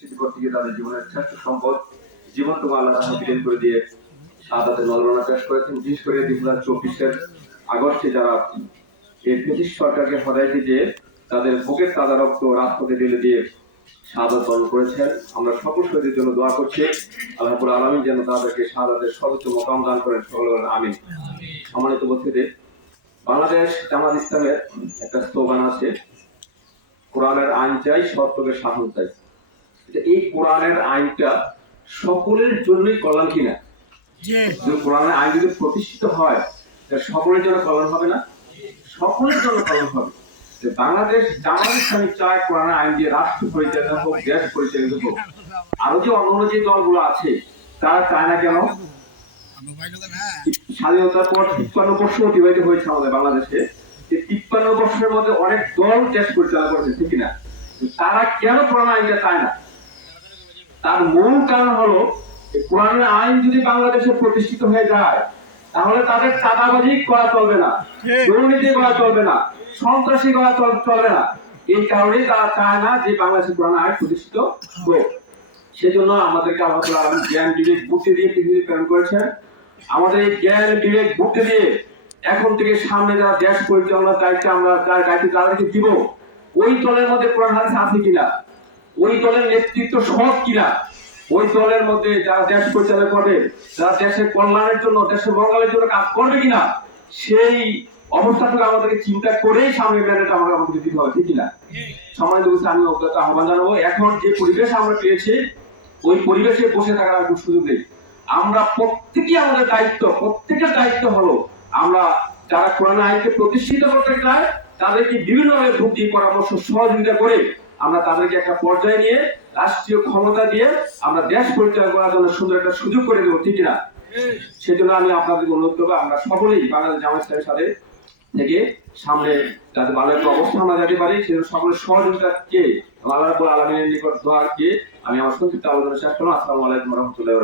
স্বীকৃতি করতে গিয়ে তাদের জীবনের শ্রেষ্ঠ সম্পদ আল্লাহ বিলীন করে দিয়ে নজরানা পেশ করেছেন। বিশেষ করে দুই হাজার চব্বিশের আগস্টে যারা এই ব্রিটিশ সরকারকে দিয়ে তাদের রক্ত ঢেলে দিয়ে বরণ করেছেন, আমরা সকল শহীদের জন্য দোয়া করছি। আল্লাহ রাব্বুল আলামিন যেন তাদেরকে শাহাদাতের সর্বোচ্চ মোকাম দান করেন। সকল আমিন। সম্মানিত উপস্থিতি, বাংলাদেশ জামাত ইসলামের একটা স্লোগান আছে, কোরআনের আইন চাই সত্যকে শাসন চাই। এই কোরআনের আইনটা সকলের জন্যই কল্যাণ কিনা? যদি কোরআনের আইন যদি প্রতিষ্ঠিত হয় সকলের জন্য কল্যাণ হবে না? সকলের জন্য কল্যাণ হবে। যে বাংলাদেশ জামাত ইসলামী চায় কোরআনের আইন দিয়ে রাষ্ট্র পরিচালিত হোক দেশ পরিচালিত হোক। আরও যে অন্য যে দলগুলো আছে তারা চায় না কেন? স্বাধীনতার পর তিপ্পান্ন বছর অতিবাহিত হয়েছে আমাদের বাংলাদেশে। এই তিপ্পান্ন বছরের মধ্যে অনেক দল দেশ পরিচালনা করেছে ঠিক না তারা কেন কোরআন আইনটা চায় না? তার মূল কারণ হলো কোরআনের আইন যদি বাংলাদেশে প্রতিষ্ঠিত হয়ে যায় তাহলে তাদের চাঁদাবাজি করা চলবে না দুর্নীতি করা চলবে না সন্ত্রাসী করা চলবে না। এই কারণেই তারা চায় না যে বাংলাদেশে কোরআন আইন প্রতিষ্ঠিত হোক। সেজন্য আমাদেরকে আল্লাহ জ্ঞান বিবেক বুদ্ধি দিয়ে পৃথিবী প্রেরণ করেছেন। আমাদের এই জ্ঞান বিবেক বুদ্ধি দিয়ে এখন থেকে সামনে যারা দেশ পরিচালনার দায়িত্ব আমরা যার দায়িত্ব তাদেরকে দিব। ওই দলের মধ্যে কোরআন হাদিস আছে কিনা? ওই দলের নেতৃত্ব সৎ কিনা? ওই দলের মধ্যে যারা দেশ পরিচালনা করবে, যারা দেশের কল্যাণের জন্য, দেশের মঙ্গলের জন্য কাজ করবে কিনা? সেই অবস্থাটুকু আমাদেরকে চিন্তা করেই সামনে ব্যানারটা আমরা আমাদেরকে দিতে হবে কিনা? সময় দেবো আমি আহ্বান জানাব, এখন যে পরিবেশ আমরা পেয়েছি, ওই পরিবেশে বসে থাকার আর সুযোগ নেই। আমরা প্রত্যেকেই আমাদের দায়িত্ব, প্রত্যেকের দায়িত্ব হলো, আমরা যারা কোরআন আইনকে প্রতিষ্ঠিত করতে চায়, তাদেরকে বিভিন্নভাবে বুদ্ধি পরামর্শ সহযোগিতা করে আমরা তাদেরকে একটা পর্যায়ে নিয়ে রাষ্ট্রীয় ক্ষমতা দিয়ে আমরা দেশ পরিচালনা করার জন্য সুন্দর একটা সুযোগ করে দেবো, ঠিক না সেজন্য আমি আপনাদেরকে অনুরোধ করব, আমরা সকলেই বাংলাদেশ জামাত ইসলামের সাথে থেকে সামনে যাতে ভালো একটা অবস্থা আমরা যেতে পারি, সেজন্য সকলের সহযোগিতা কে, আল্লাহ আলামিনের নিকট দোয়া কে আমি আমার সংক্ষিপ্ত আলোচনা শেষ করলাম। আসসালামু আলাইকুম রহমতুল্লাহ